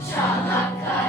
shall not come.